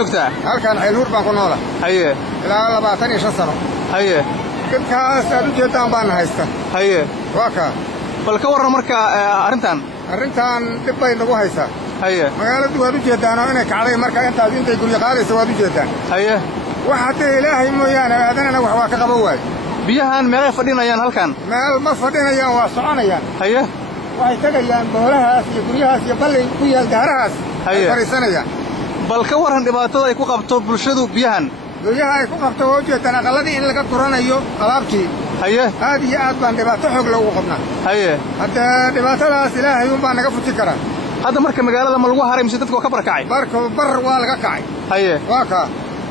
joogtaa halkan Ceelhuur baan ku noolaa haye ilaa 25 sano haye dadkaas aad u jeedaan baan haysta haye waa ka bal ka waran marka arrintan dib bay nagu haysaa haye magaaladu waad u jeedaan inay kacday marka intaas intay guryo qaadayso waad u jeedaan haye waxa ilaahay mooyaan aadanana wax waa ka qaban waay biyahan meelay fadhinayaan halkan meel ma fadhinayaan waa soconayaan haye waxay tagayaan boolahaas iyo guryahaas iyo ballay ku yaal daarahaas ay fariisanayaan bal ka waran dhibaatada ay ku qabto bulshadu biyaha ay ku qabto oo jeedaan aqalladii in laga duranayo alaabtii haye aad iyo aad baan dhibaato xoog loogu qabnaa haye hadda dhibaatadaas ilaahay un baa naga fuji karaa hadda marka magaalada ma lagu haray mise dadku ka barakacay bar waa laga kacay haye waa ka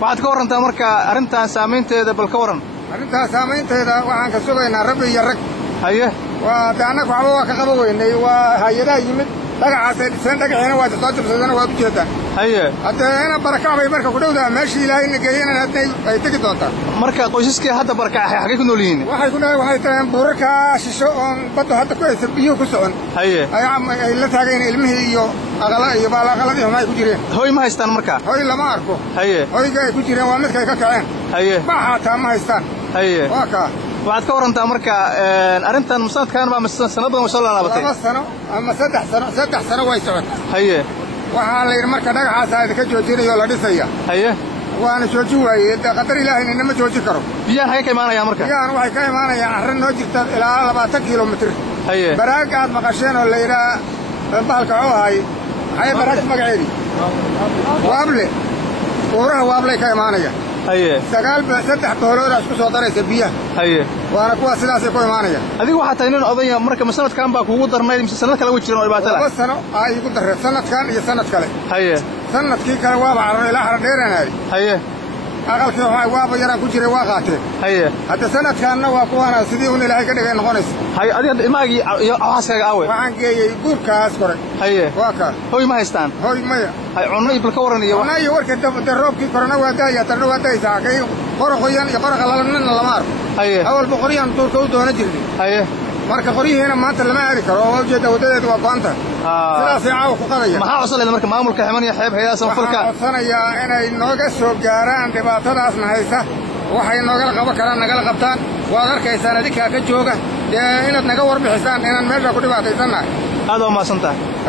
waxaad ka warantaa marka arrintan saamaynteeda bal ka waran arrintaas saamaynteeda waxaan ka sugaynaa rabbi iyo rag haye waa annagu waxba waa ka qaba weynay waa hay-adaha yimid dhagaxaasay dhiseen dhagaxiina waa soo jabsadana waad u jeedaan haye hadda ina barakac bay marka ku dhowdaha meeshii ilaahayna geeyana hadday ay tegi doontaa marka qoysaskii hadda barakacay xagee ku nool yihiin waxay taheen buurarka shisho oon badda hadda ku haysa biyuhu ku socon haye ay la taageen ilmihii iyo aqaladii huma ay ku jireen hoy ma haystaan marka hoy lama arko haye hoyga ay ku jireen waa midkay ka kaceen haye ma xaataa ma haystaan haye waa kaa waxaad ka warantaa marka arrintan sanadkan baa sanad badan soo laabatay 2 sano ama 3 sano way socotay haye waxaa la yidhi marka dhagaxaas aad ka joojinayo la dhisaya haye waana joojin waayey qadar ilaahayna inama joojin karo biyahan xagee ka imaanayaan marka biyahan waxay ka imaanayaan arrin noo jirta ilaa 20 kilomitir haye baraag aad maqasheen oo la yidhaa bahalka oo ahay maxay baraag magaceedi waable buuraha waabley ka imaanaya haye 3 boolood isku soo daraysa biyaha haye waana kuwa sidaasay ku imaanaya adigu waxaa tahay nin odaya marka sanadkan baa kuugu darnayd mise sanad kale way jireen oo dhibaato leh 2 sano ay igu darreen sanadkan iyo sanad kale haye sanadkii kale waaba carray ilaa xar dheeranay haye aqalkii waaba yaraan ku jiray waa qaateen haye hadda sanadkaanna waa kuwaana sidii un ilaahay ka dhigay noqonaysa haye adiga hadda imaagii iyo xaaskaaga aawe waxaan geeyey guurkaas kore haye waa ka hoy ma haystaan hoy maya hay cunno iyo balka waran iyo cunno iyo warka roobkii korona waa daaya tarna waa daysaa kay qoraqoyan iyo qoraqa lalanna lama arko haye awal boqoriyaan duurka u doona jirnay haye marka qoryihiina maanta lama aadi karo oo ujeeda wadadeedu waa go'anta sidaasay caawa ku qadaya maxaa codsanayda marka maamulka ximan iyo xeeb hay'adaha samafalka waxaan codsanayaa inay nooga soo gaaraan dhibaatadaasna haysa waxay noogala qaban karaan nagala qabtaan waad arkaysaan adinkaa ka jooga dee inaad naga warbixisaan inaan meesha ku dhibaataysannahay aad waa mahadsantahay